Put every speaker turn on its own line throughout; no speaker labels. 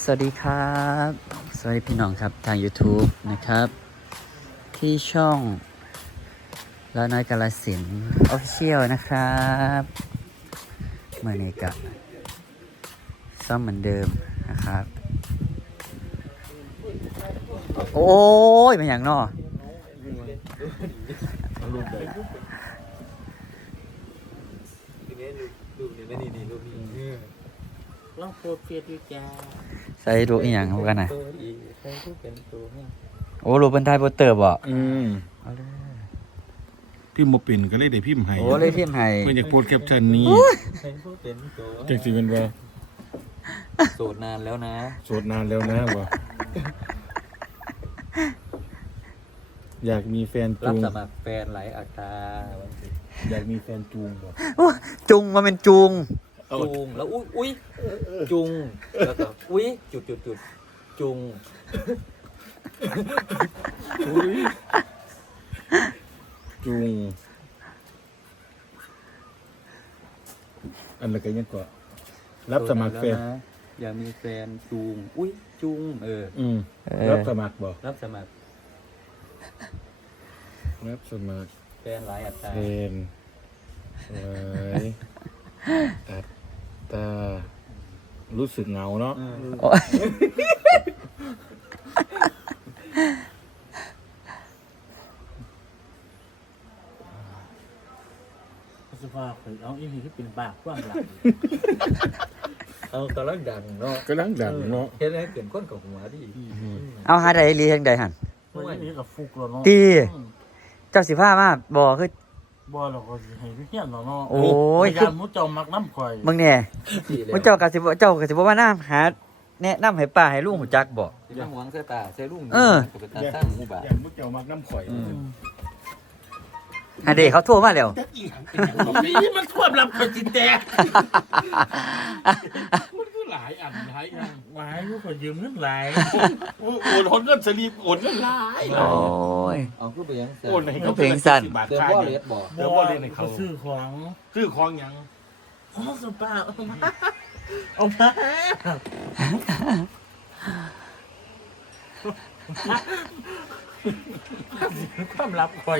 สวัสดีครับสวัสดีพี่น้องครับทาง YouTube นะครับที่ช่องละน้อยกาลสินธุ์ Official นะครับเมื่อนี้กับซ้อมเหมือนเดิมนะครับโอ้ยเป็นอย่างนอ
ลองโพสเฟซดูจ้า
ใส่รูปอีกอย่างกันนะ
ใครพูดเป็นตัวให้
โอ้รูปเป็นไทยโปสเตอร์บ่เอาเลย
พิมพ์บ่เป็นก็เลยได้พิมพ์ให้
โอ้เลยพิมพ์ให้
เพื่อนอยากโพสต์แคปชั่นนี้
ใครพูดเป็นตัว
จังสิเป็นว่า
โสดนานแล้วนะ
โสดนานแล้วนะว่าอยากมีแฟน
รั
จู
บ
ง
สมัครแฟนหลายอัตรา
อยากมีแฟนจูงบ่
จุงมาเป็นจุง
จุงแล้วอุ้ยจุงแล้วก็อุ้ยจุดจุง
อุ้ยจูงอันละก็ยังก็รับสมัครแฟน
โสดนานแล้วะอยากมีแฟนจุงอุ้ยจุง
รับสมัครบ่
รับสมัคร
รับสมัคร
แฟนหลายอัตรา
แฟนไว้อัตตารู้สึกเหงาเนาะ
โอ้ย
สภาพเอาอีนี่ที่เป็นบาปกว้างหลัง
เอากำลังดังเนาะ
กำลังดังเนาะ
เฮ็ดให้เกิดคนกับหัวดิ
เอาหาใดลีทางใดหัน
วันนี้กับฟุกแล้วเนาะ
ตีเจ้าสิผ้ามาบ่คือ
บ่เราก็สิให้พี่เฮียนเนาะ
โอ้ย
ยามมุเจ้ามักน้ำข่อย
มึงเนี่ยมึงเจ้ากะสิบ่ว่าน้ำหาแนะนำให้ป้าให้ลุงหูจักบ่
สิมาหวังใส่ตาใส่ลุง
เออ
ก็เป็นตาสร้างหมู่บ้าน
อย่างมุกเจ้ามักน้ำข่อย
อันเดเขาโทรมาแล้ว
นี่มันควบรับข่อยจิตแตก
มันคือหลายอันหลายอย่าง
หลายผู้ข่อยยืมเงินหลาย
โอนหนเงินสลีปโอนเงินหลาย
โอ้ย
เอาคือไปยังแซ่
โอนให้
เขาเพลงสั้น
บาท
เติม
ค่า
บ่อ
เน็
เล
ต
สบ่
เดี๋ยวบ่เล่นให้เขา
ซื้อของ
ซื้อของหยัง
ของสปาเอามาความลับข่อย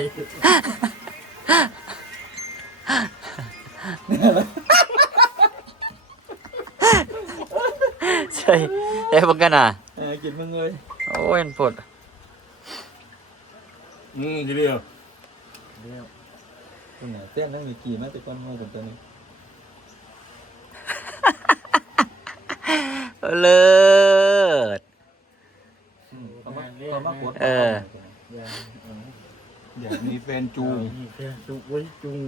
ใช่ใช่บ่กันน่ะ
กินมึงเลย
โอ้ยมันปวด
ทีเดียว
คุณน่ะเต้นนั่งมีกี่มาแต่ก่อนมาถึงตอนนี้
เลิศ
เขามากด
เออ
อยากมีแฟนจูง
นี่แค่จุกไว้จุง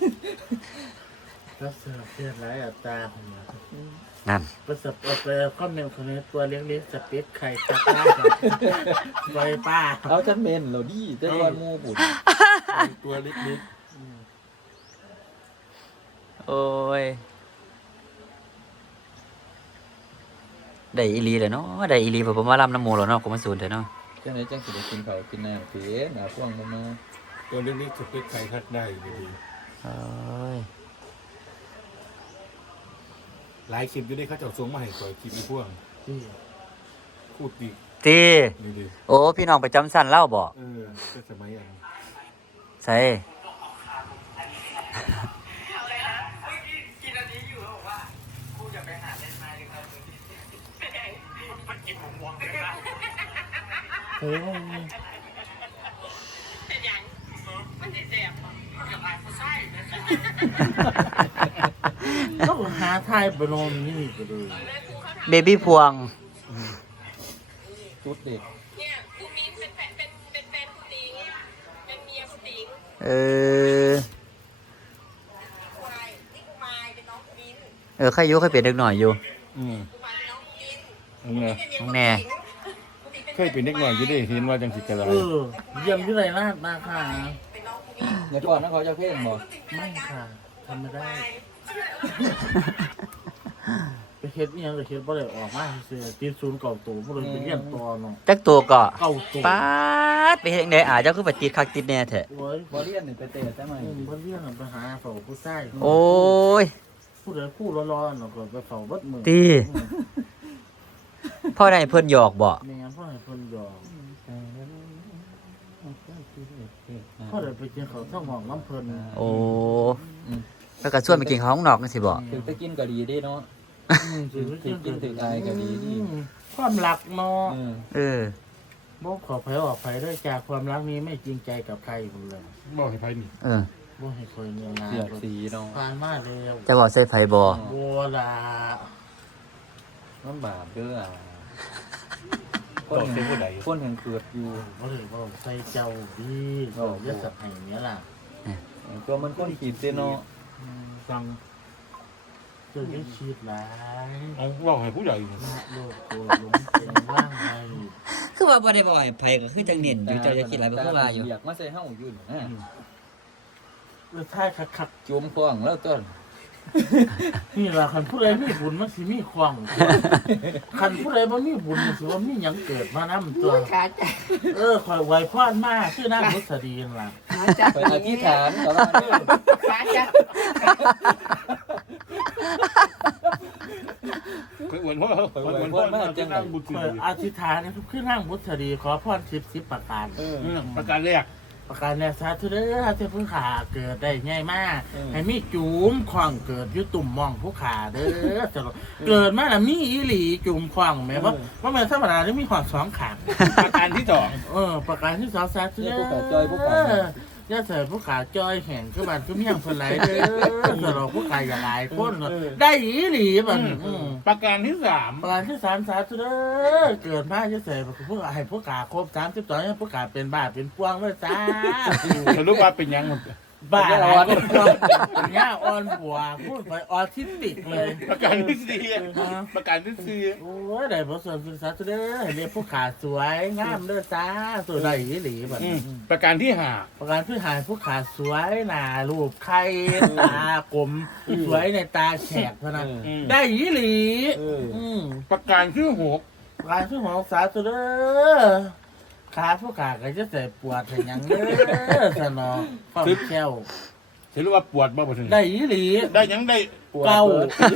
รักษาเพื่อนหลายอัตราผมว่า
นั่น
ประสบเอาไปคอมเมนต์คนนี้ตัวเล็กๆสเปซไข่ตะกร้าไว้ป้า
เอาจันเมนเราดีแต่ก่อนหมู่บุญ
ตัวเล็ก
โอ้ยได้อีหลีเลยเนาะได้อีหลีผมมาลำน้ำหมูแล้วเนาะกูมาสูนเถอะเนาะ
จังไดจังสิได้กินข้าวกินน้ำเพียหน้าพ่วงมา
ๆตัวเล็กๆสเปคใครทักได้ดี
โอ้ย
หลายคลิปอยู่ได้เขาเจ้าส่งมาให้ข่อยคลิปอีพวงพูดดี
ตี
นี่ดิ
โอ้พี่น้องประจำสั้นเล่าบ่
ก็สมัยอัน
ใส่
เฮ้ยต้องหาทายบนมนี่ก็ดู
เบบี้พวง
ชุดเด็ก
เนี่ยคุณมิ้นเป็นแฟนคุณติงเป็นเมียคุณติง
เออ
ควายนี่กูมายเป็นน้องคุณมิ้น
ใครอยุเคยเป็นเด็กหน่อยอยู่
กูมายเป็นน้องคุณมิ้น
น้องแน่
เคยเป็นเด็กหน่อยอยู่ได้เห็นว่าจังสิกระไร
เยี่ยมที่ไรนาดมาค่ะ
เป็นน้องคุณมิ้น
อย่าก่อนนะเขาจะเพ่งบ่
ไม่ค่ะทำไม่ได้ไปเฮ็ดเนี่ยไปเฮ็ดบ่ได้ออกมาเสียตีศูนย์เก่าตัวบ่เลยไปเรียนต่อเนาะ
จักตัวก็
เก่าตัว
ป๊าดไปเฮ็ดจั่งใดอาจจะคือไปติดคักติดแน่แท้
โอ้ย
บ่เรียนนี่ไปเตะใช่ไหม
เพิ่นเรียนไปหาเฝ้าผู้ชาย
โอ้ย
ผู้ใดผู้ร้อนๆเนาะก็ไปเฝ้าเบิดมื้อ
ตีพ่อได้เพิ่นหยอกบ่
แม่พ่อให้เพิ่นยอมพ่อได้ไปกินข้าวท้องห้องน้ำเพิ่น
โอ้แล้วก็ชวนไปกินข้าวข้างนอกจังซี่บ่
ถึงไปกินก็ดีเด้เนาะ
สิไป
ถึงกินถึงอายก็ดีนี่
ความรักเนาะ
เออ
บ่ขอไผออกไผด้วยจากความรักนี้ไม่จริงใจกับใครผมเลย
บอกให้ไผนี่
เออ
บ่ให้คนเงียงา
เสียดสีเนาะ
ผ่านมาแล้ว
จะบอกใส่ไผบ่
บัวลา
มันบาปเด้ออ่ะค
บอก
น
เสียผู้ใด
คนแห่งเกิดอยู่
บ่ได้บ่ใส่เจ้าดีบ่อย่าสักให้เนี้ยล่ะ
ตัวมันคนขีดเด้เนาะ
ฟังเจ้าอย่าคิดหลาย
เอาบอกให้ผู้ใหญ่นี่
นะโลกโกรธหลงเป็นว่างไง
คือว่าบ่ได้บอกให้ไผก็คือจังเน้นอยู่เจ้าจะคิดอะไรบ่คือว่าอยู่
อยากมาใส่เฮาอยู่นะ
เออท้ายคัก
จุ่มคว้างแล้วต้น
ๆนี่ล่ะคันผู้ใดมีบุญมันสิมีความคันผู้ใดบ่มีบุญมันสิว่ามีหยังเกิดมานำตัว
ขาใจ
ข่อยไหวพรมาคือนางมุสดีนั่นล่ะ
ขาจั
ไปอธิษฐานก็ว่าเด้อ
ขาจัด
เคยอวยพ่อเคยอวยพ่อมาจังบุญ
ข่อยอธิษฐานคือนางมุสดีขอพร10ประการ
ประการแรก
ประการแรกสาธุเด้อที่ผู้ขาเกิดได้ง่ายมากให้มีจูมขวางเกิดอยู่ตุ่มมองผู้ขาเด้อตลอดเกิดมาแล้วมีอีหลีจูมขวางแม่ว่าแม่ธรรมดาได้มีขวางสองขาง
ประการที่สอง
ประการที่สองสาธุ
เนี่ย
เด้
ผู้ขาจอยผู้ขา
อย่าใส่ผู้ขาจอยแห่งคือบ้านคือเมียงคนไหลเด้อตลอดผู้ขาอย่าหลายคนได้อีหลีบัด
ประการที่สาม
ประการที่สามสาธุเด้อเกิดมาจะใส่ผู้ขาให้ผู้ขาครบ32ให้ผู้ขาเป็นบ้าเป็นพวงเลยจ้า
สรุปว่าเป็นยังหมด
บ้าอะไรเป็นพวงเป็นย่าอ่อนผัวพูดไปออทิสติกเลย
ประการที่สี่ประการที่สี่
โอ้ยได้บทสวดศึกษาเด้อให้เรียกผู้ขาสวยงามเด้อจ้าสวยได้อีหลีบัดนี้
ประการที่ห้า
ประการพื้นฐานผู้ขาสวยหน้ารูปไข่ตากลมสวยในตาแฉกเท่านั้นได้อีหลีม
ประการที่หก
ประการที่ของสาธุเด้อขาผู้ขาก็จะใส่ปวดให้หยังเด้อสนอฟังแก้ว
สรุปว่าปวดบ่บ่ถึง
ได้อีหลี
ได้ยังได้
เก้า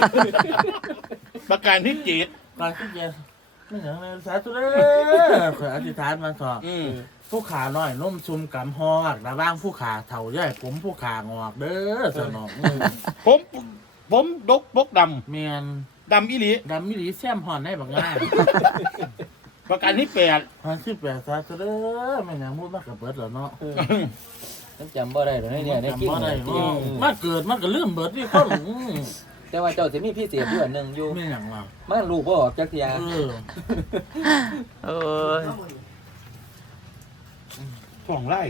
ประการที่เจ็ด
ก่อนที่จะไม่ถึงเลยสาธุเด้อขออธิษฐานมาสอบผู้ขาน้อยนุ่มชุมกำฮอกระว่างผู้ขาเถ่าย่อยผมผู้ขางอกเด้อสนอง
ผมดกบกด
เมียน
ำดำอีหลี
ดำมิลีแซมหอนได้บางง่าย
ประการที่แปด
พันสิบแปดสาธุเด้อไม่หยังมุดมากกับเบิดแล้วเนาะ
ฉันจำบ่ได้หรอกเนี่ยได้กิน
จำบ่ได้
กิน
มาเกิดมันก็ลืมเบิดที่คน
แต่ว่าเจ้าสิมีพิเศษอยู่อันหนึงอยู่
ไม่หยังล่ะ
มันลูกบ่ออกจักเที่ย
เออ
โอ้ย
สองไร่